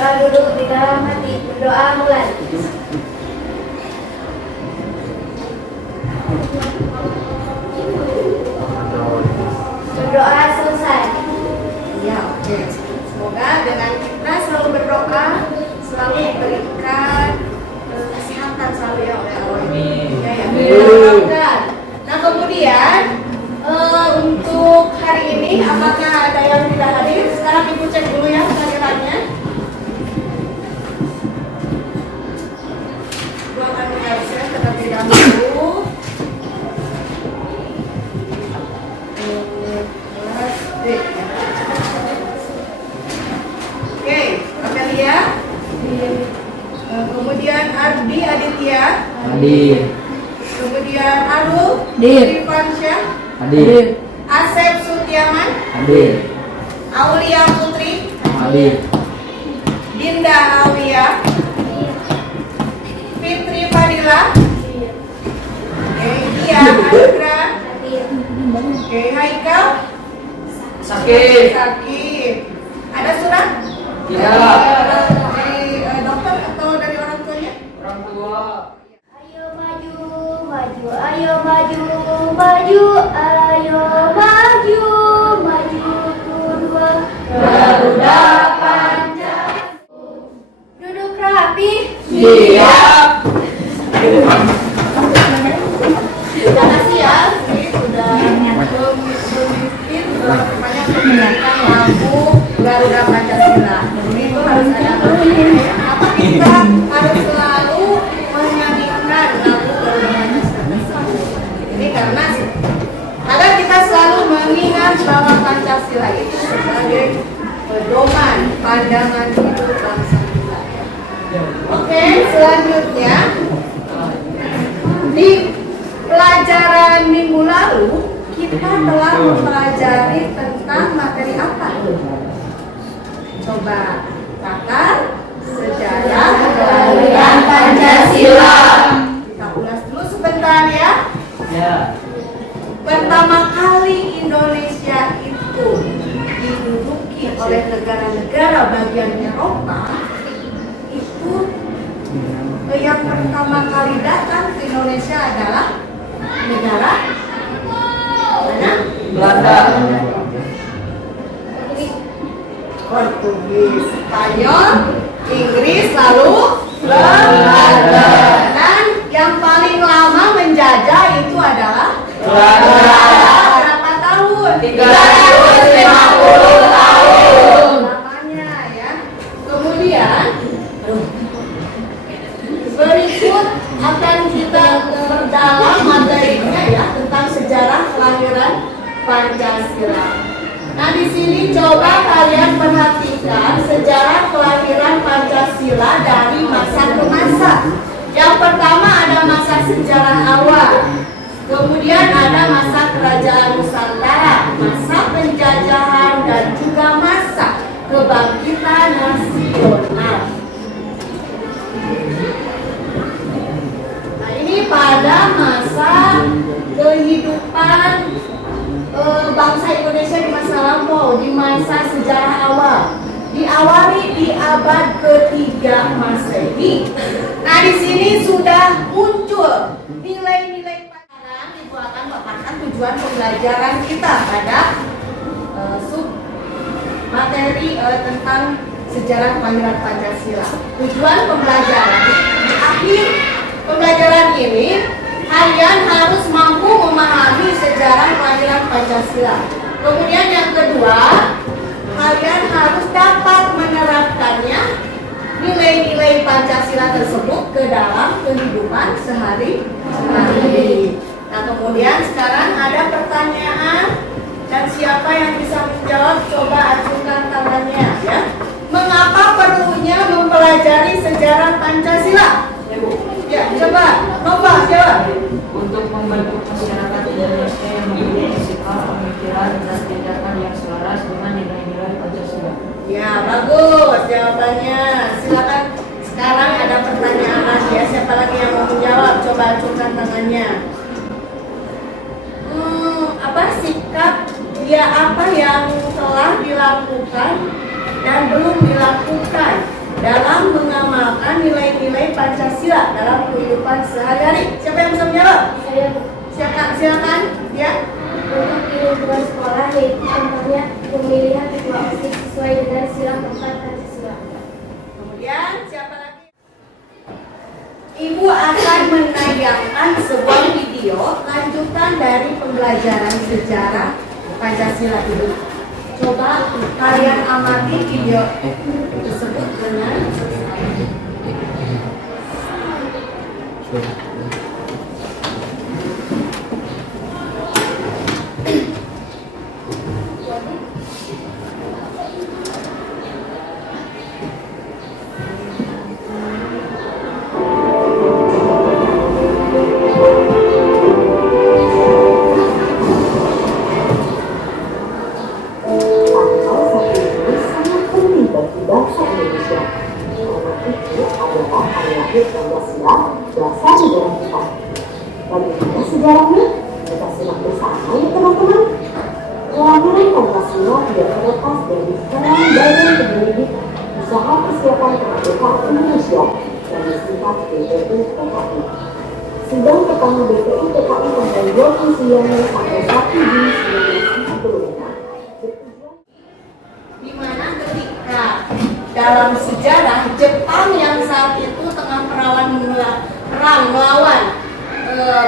berdoa dulu di dalam hati. Berdoa mulai. Berdoa selesai. Ya, oke. Semoga dengan kita selalu berdoa, selalu diberikan kesehatan selalu ya oleh Allah. Ya, ya. Doakan. Nah, kemudian untuk hari ini apakah ada yang tidak hadir? Sekarang Ibu cek dulu ya kehadirannya. Ibu akan mengabsen terlebih dahulu. Oke, Amelia. Kemudian Ardi Aditya. Hadir. Kemudian Arul. Hadir. Irfansyah. Hadir. Asep Sutiaman. Hadir. Aulia Putri. Hadir. Dinda Aulia. Fitri Fadila. Oke, Dia Andra. Oke, Haikal. Sakit. Sakit. Ada surat? Tidak. Dari dokter atau dari orang tuanya? Orang tua. Ayo maju, maju, ayo maju, maju, ayo maju, maju kedua. Garuda Pancasila. Duduk rapi. Siap. Terima kasih ya, ini sudah memimpin banyak menyanyikan lagu Garuda Pancasila. Jadi itu harus ada apa kita harus selalu menyanyikan lagu Garuda Pancasila. Ini karena agar kita selalu mengingat bahwa Pancasila itu sebagai pedoman pandangan hidup bangsa kita. Oke, selanjutnya di pelajaran minggu lalu kita telah mempelajari tentang materi apa? Coba kakak sejarah kelahiran Pancasila. Kita ulas dulu sebentar ya. Ya. Pertama kali Indonesia itu diduduki oleh negara-negara bagian Eropa, itu yang pertama kali datang ke Indonesia adalah negara mana? Belanda. Portugis, Spanyol, Inggris, lalu Belanda. Dan yang paling lama menjajah itu adalah Belanda. Berapa tahun? 350 tahun. Lamanya ya. Kemudian berikut akan kita perdalam materinya ya tentang sejarah kelahiran Pancasila. Nah, di sini coba kalian perhatikan sejarah kelahiran Pancasila dari masa ke masa. Yang pertama ada masa sejarah awal. Kemudian ada masa kerajaan Nusantara, masa penjajahan dan juga masa kebangkitan nasional. Nah, ini pada masa kehidupan bangsa Indonesia di masa lampau, di masa sejarah awal. Diawali di abad ketiga Masehi. Nah, di sini sudah muncul nilai-nilai. Sekarang Ibu akan memaparkan tujuan pembelajaran kita pada sub materi tentang sejarah kelahiran Pancasila. Tujuan pembelajaran di akhir pembelajaran ini kalian harus mampu memahami sejarah kelahiran Pancasila. Kemudian yang kedua, kalian harus dapat menerapkannya nilai-nilai Pancasila tersebut ke dalam kehidupan sehari-hari. Nah, kemudian sekarang ada pertanyaan dan siapa yang bisa menjawab coba acungkan tangannya ya. Mengapa perlunya mempelajari sejarah Pancasila? Ya, coba Nova jawab. Untuk membentuk masyarakat Indonesia yang memiliki sikap pemikiran dan tindakan yang selaras dengan nilai-nilai Pancasila. Ya, bagus jawabannya. Silakan sekarang ada pertanyaan lagi ya. Siapa lagi yang mau menjawab? Coba acungkan tangannya. Apa sikap apa yang telah dilakukan dan belum dilakukan nilai-nilai Pancasila dalam kehidupan sehari-hari. Siapa yang bisa menjawab? Saya Silakan, ya. untuk di lingkungan sekolah, yaitu contohnya pemilihan ketua OSIS sesuai dengan sila keempat Pancasila. Kemudian siapa lagi? Ibu akan menayangkan sebuah video lanjutan dari pembelajaran sejarah Pancasila ini. Coba kalian amati video tersebut dengan bangsa Indonesia. Karena itu adalah hari lahir Pancasila, dasar negara kita. Bagaimana sejarahnya? Kita simak bersama ya teman-teman. Kelahiran Pancasila tidak terlepas dari peran Badan Penyelidik Usaha Persiapan Kemerdekaan Indonesia yang disingkat BPU PKI. Sidang pertama BPU PKI tanggal 29 Mei sampai 1 Juni 1945. di mana ketika dalam sejarah Jepang yang saat itu tengah perang melawan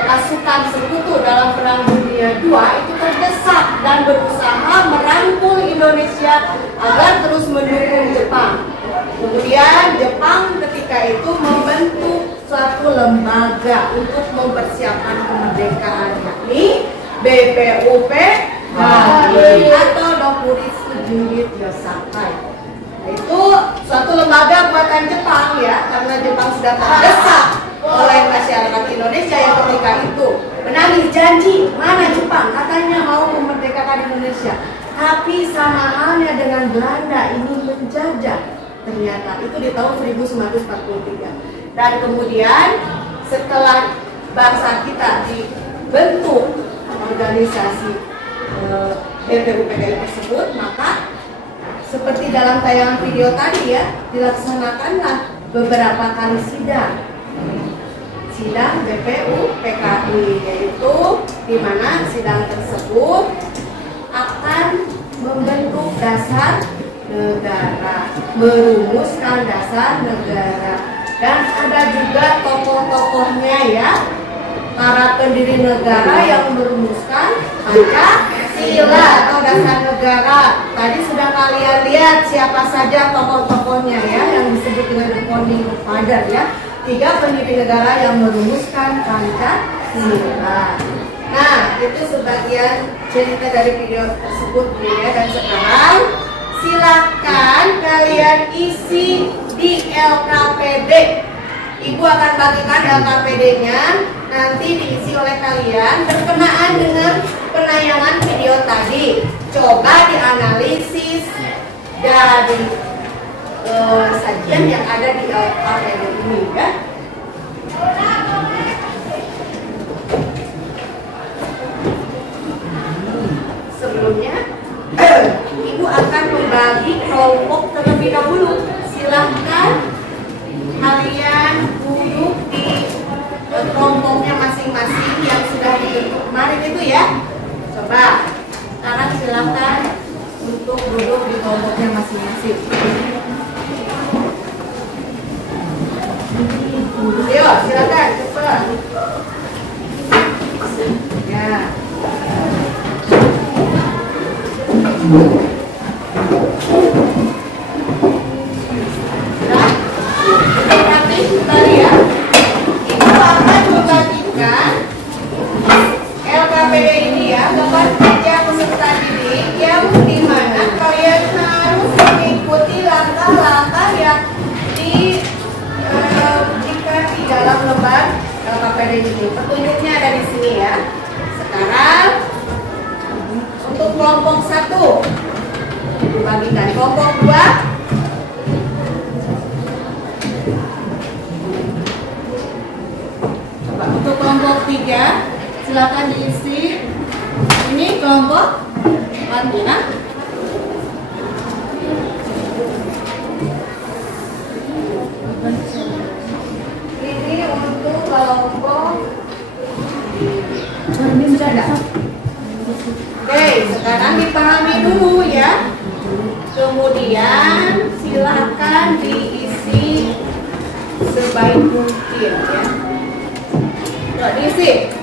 pasukan sekutu dalam Perang Dunia II itu terdesak dan berusaha merangkul Indonesia agar terus mendukung Jepang. Kemudian Jepang ketika itu membentuk suatu lembaga untuk mempersiapkan kemerdekaan, yakni BPUPKI atau Dokuritsu Junbit Yosakai. Itu suatu lembaga buatan Jepang ya, karena Jepang sudah terdesak oleh masyarakat Indonesia yang ketika itu menagih janji, mana Jepang katanya mau memerdekakan Indonesia, tapi sama halnya dengan Belanda ini menjajah. Ternyata itu di tahun 1943. Dan kemudian setelah bangsa kita dibentuk organisasi BPUPKI tersebut, maka seperti dalam tayangan video tadi ya, dilaksanakanlah beberapa kali sidang BPUPKI, yaitu di mana sidang tersebut akan membentuk dasar negara, merumuskan dasar negara, dan ada juga tokoh-tokohnya ya, para pendiri negara yang merumuskan Pancasila atau dasar negara. Tadi sudah kalian lihat siapa saja tokoh-tokohnya ya, yang disebut dengan The Founding Father ya, 3 pendiri negara yang merumuskan Pancasila. Nah, itu sebagian cerita dari video tersebut ya. Dan sekarang silakan kalian isi di LKPD. Ibu akan bagikan LKPD-nya, nanti diisi oleh kalian berkenaan dengan penayangan video tadi. Coba dianalisis dari sajian yang ada di LKPD ini ya. Sebelumnya Ibu akan membagi kelompok terlebih dahulu. Silahkan kalian duduk di kelompoknya masing-masing yang sudah dibentuk kemarin itu ya. Coba sekarang silahkan untuk duduk di kelompoknya masing-masing. Ayo silakan cepat. Ya. Nanti tadi ya, Ibu akan membagikan LKPD ini ya, tempat kerja peserta didik yang dimana kalian harus mengikuti langkah-langkah yang diberikan di dalam lembar LKPD ini. Petunjuknya ada di sini ya. Sekarang untuk kelompok 1 dibagikan, kelompok 2 coba untuk kelompok 3 silakan diisi. Ini kelompok 4 ya. dipahami dulu ya. Kemudian silakan diisi sebaik mungkin ya. Coba diisi. Diisi.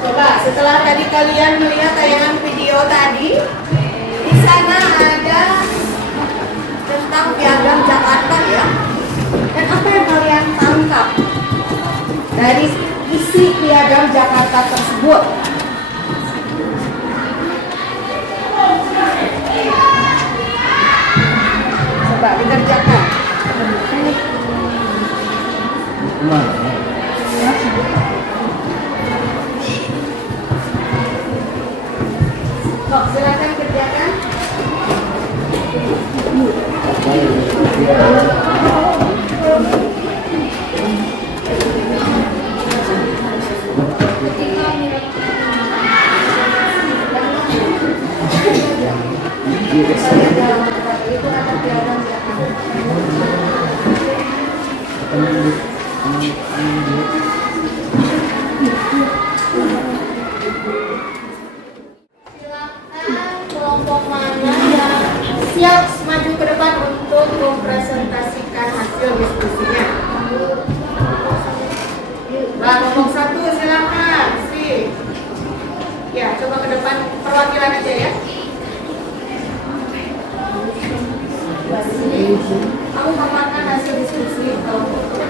Coba setelah tadi kalian melihat tayangan video tadi, di sana ada tentang Piagam Jakarta ya. Dan apa yang kalian tangkap dari isi Piagam Jakarta tersebut? Coba dikerjakan. Kok silakan kerjakan. Kelompok mana yang siap maju ke depan untuk mempresentasikan hasil diskusinya? Kelompok 1 silakan, Sri. Ya, coba ke depan perwakilan aja ya. Kamu paparkan hasil diskusi kelompok.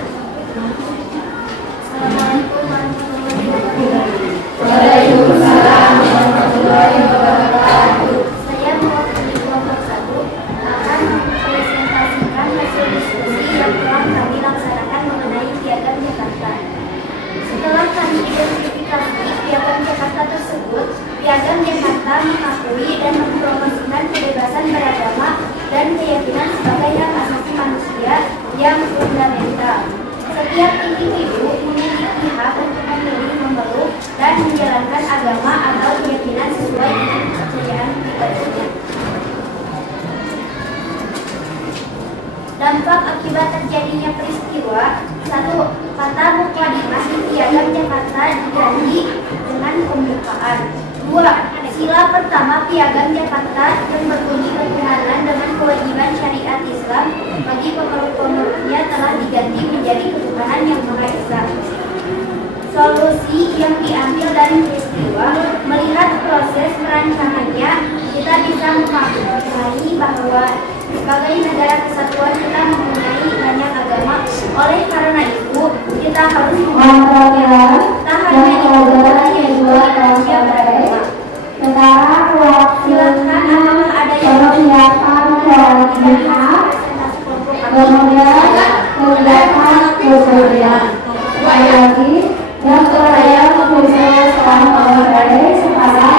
Assalamualaikum warahmatullahi wabarakatuh. Waalaikumsalam warahmatullahi wabarakatuh. Saya mewakili kelompok 1 akan mempresentasikan hasil diskusi yang telah kami laksanakan mengenai Piagam Jakarta. Setelah kami identifikasi Piagam Jakarta tersebut, Piagam Jakarta mengakui dan mempromosikan kebebasan beragama dan keyakinan sebagai hak asasi manusia yang fundamental. Setiap individu memiliki hak untuk memilih, memeluk, dan menjalankan agama atau keyakinan sesuai dengan kepercayaan pribadinya. Dampak akibat terjadinya peristiwa: 1. Kata mukadimah di Piagam Jakarta diganti dengan pembukaan. 2. Sila pertama Piagam Jakarta yang berbunyi berkenaan dengan kewajiban syariat Islam bagi pemeluk-pemeluknya telah diganti menjadi ketuhanan yang Maha Esa. Solusi yang diambil dari peristiwa: melihat proses merancangannya, kita bisa memaknai bahwa sebagai negara kesatuan kita mempunyai banyak agama. Oleh karena itu, kita harus memperhatikan tak hanya itu manusia beragama. Sekarang Silakan apakah ada yang persiapan kewajiban, kemudian kegiatan kebudayaan. Lagi yang saya khusus oleh sekarang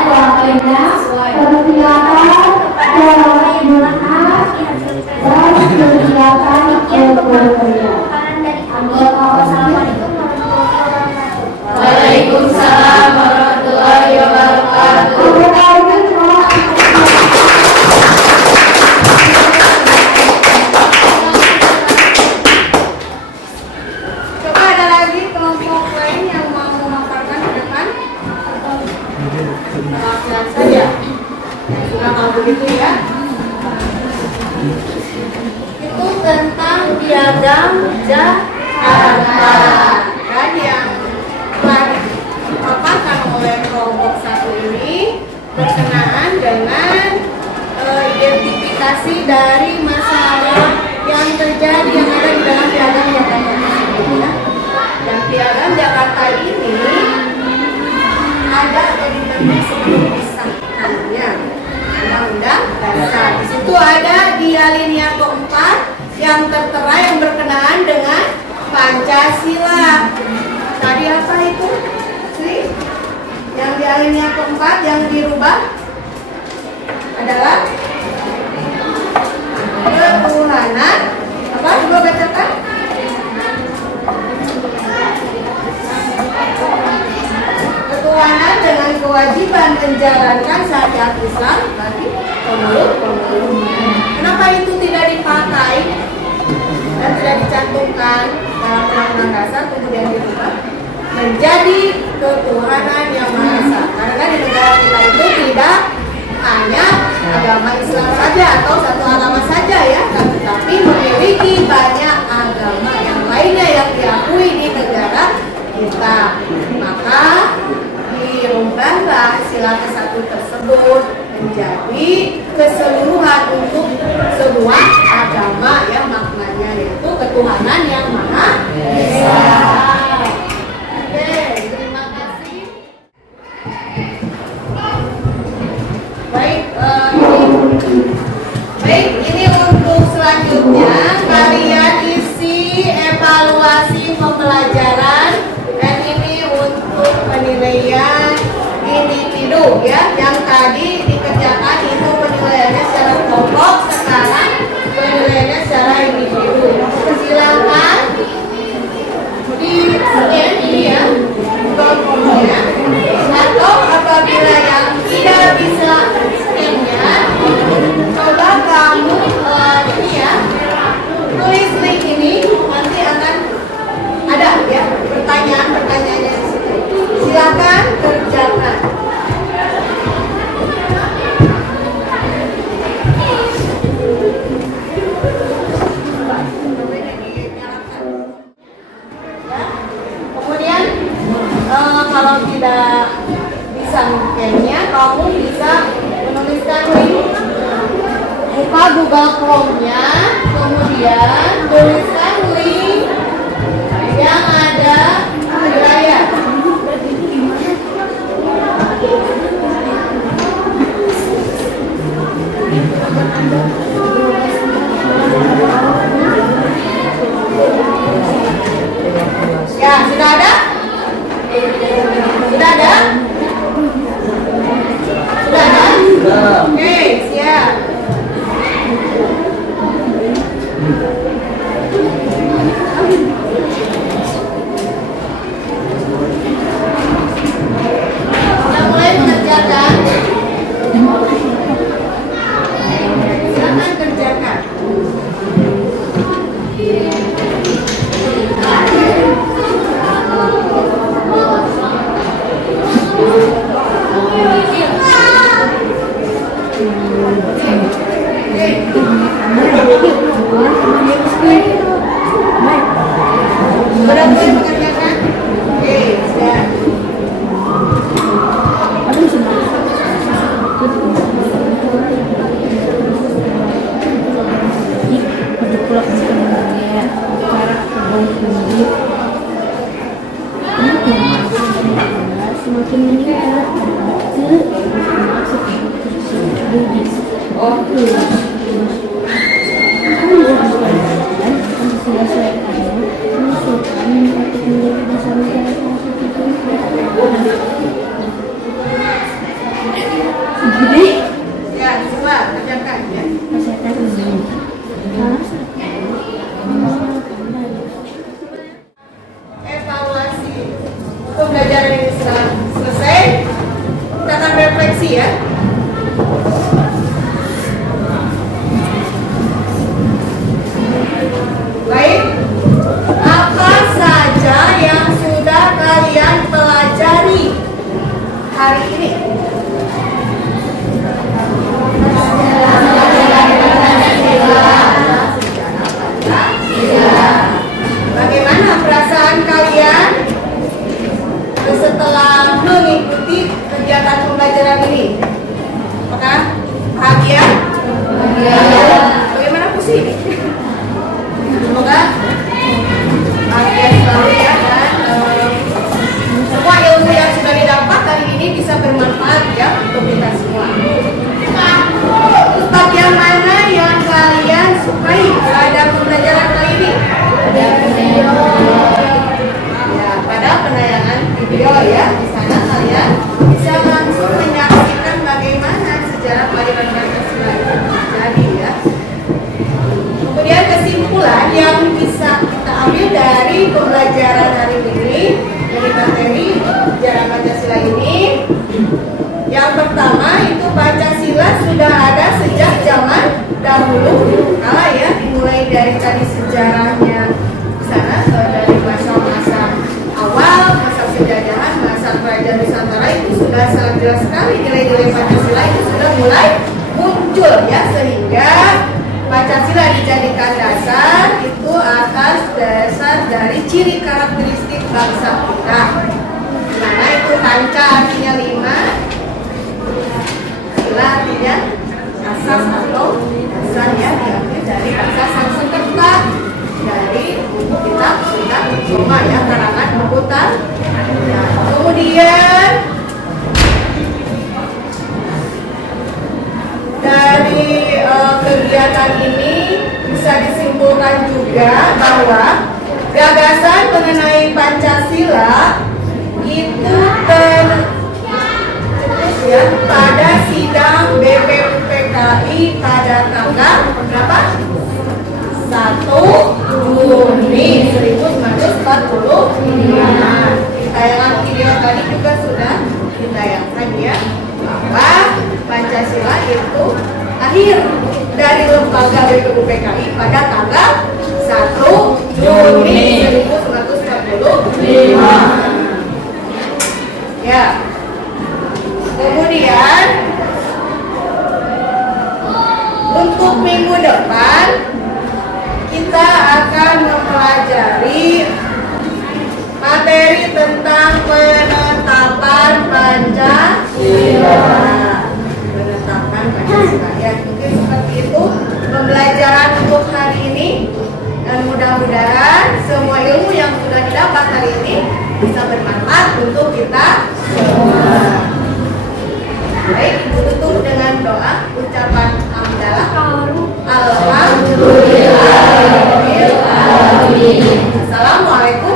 waktunya persiapan kewajiban dan kegiatan kebudayaan. Assalamualaikum warahmatullahi wabarakatuh. Waalaikumsalam warahmatullahi wabarakatuh. Coba ada lagi kelompok lain yang mau memaparkan ke depan? Perwakilan saja. Silakan. begitu ya. Itu tentang piagam Jakarta. Dan yang telah dipaparkan oleh kelompok 1 ini berkenaan dengan identifikasi dari masalah yang terjadi yang ada di dalam piagam Jakarta tersebut ya. Dan piagam Jakarta ini ada elemennya sebelum disahkannya Undang-Undang Dasar. Di situ ada di alinea keempat yang tertera yang berkenaan dengan Pancasila. Tadi apa itu? Sri? Yang di alinea keempat yang dirubah adalah ketuhanan. Apa? Coba bacakan. Ketuhanan dengan kewajiban menjalankan syariat Islam bagi pemeluk. Kenapa itu tidak dipakai dan tidak dicantumkan dalam Undang-Undang Dasar kemudian dirubah menjadi ketuhanan yang Maha Esa? Karena di negara kita itu tidak hanya agama Islam saja atau satu agama saja ya, tetapi memiliki banyak agama yang lainnya yang diakui di negara kita. Maka dirubahlah sila ke-1 tersebut menjadi keseluruhan untuk sebuah agama yang maknanya yaitu ketuhanan yang Maha Esa. Oke, terima kasih. Baik, ini untuk selanjutnya kalian isi evaluasi pembelajaran dan ini untuk penilaian individu ya. Yang tadi dikerjakan itu penilaiannya secara kelompok, sekarang penilaiannya secara individu. Silakan di scan ini ya, formunya. Atau apabila yang tidak bisa scan-nya, coba kamu ini ya, tulis link ini, nanti akan ada ya pertanyaan-pertanyaannya di situ. Silakan kerjakan. Kemudian kalau tidak bisa scan-nya, kamu bisa menuliskan link, buka Google Chrome-nya, kemudian tuliskan link yang ada di layar. Ya, sudah ada? Sudah ada? Sudah ada? Oke, siap. Sudah mulai mengerjakan? Silakan kerjakan. Sudah mulai mengerjakan? Oke, siap. Semakin meningkat Ya, coba kerjakan ya. Evaluasi pembelajaran ini selesai. Kita akan refleksi ya. Baik, apa saja yang sudah kalian pelajari hari ini? dasar dari ciri karakteristik bangsa kita. Mana itu panca artinya 5, sila artinya asas atau dasar ya, diambil dari bahasa Sanskerta, dari buku kitab Sunan Soma ya, karangan Bukutan. Nah, kemudian dari kegiatan ini bisa disimpulkan juga bahwa gagasan mengenai Pancasila itu tercetus ya pada sidang BPUPKI pada tanggal berapa? 1 Juni 1945. Tayangan video tadi juga sudah ditayangkan ya, bahwa Pancasila itu akhir dari lembaga BPUPKI pada tanggal 1 Juni 1945. Ya. Kemudian untuk minggu depan kita akan mempelajari materi tentang penetapan Pancasila. Penetapan Pancasila ya, mungkin seperti itu pembelajaran untuk hari ini, dan mudah-mudahan semua ilmu yang sudah didapat hari ini bisa bermanfaat untuk kita semua. Baik, Ibu tutup dengan doa ucapan hamdalah. Alhamdulillah. Assalamualaikum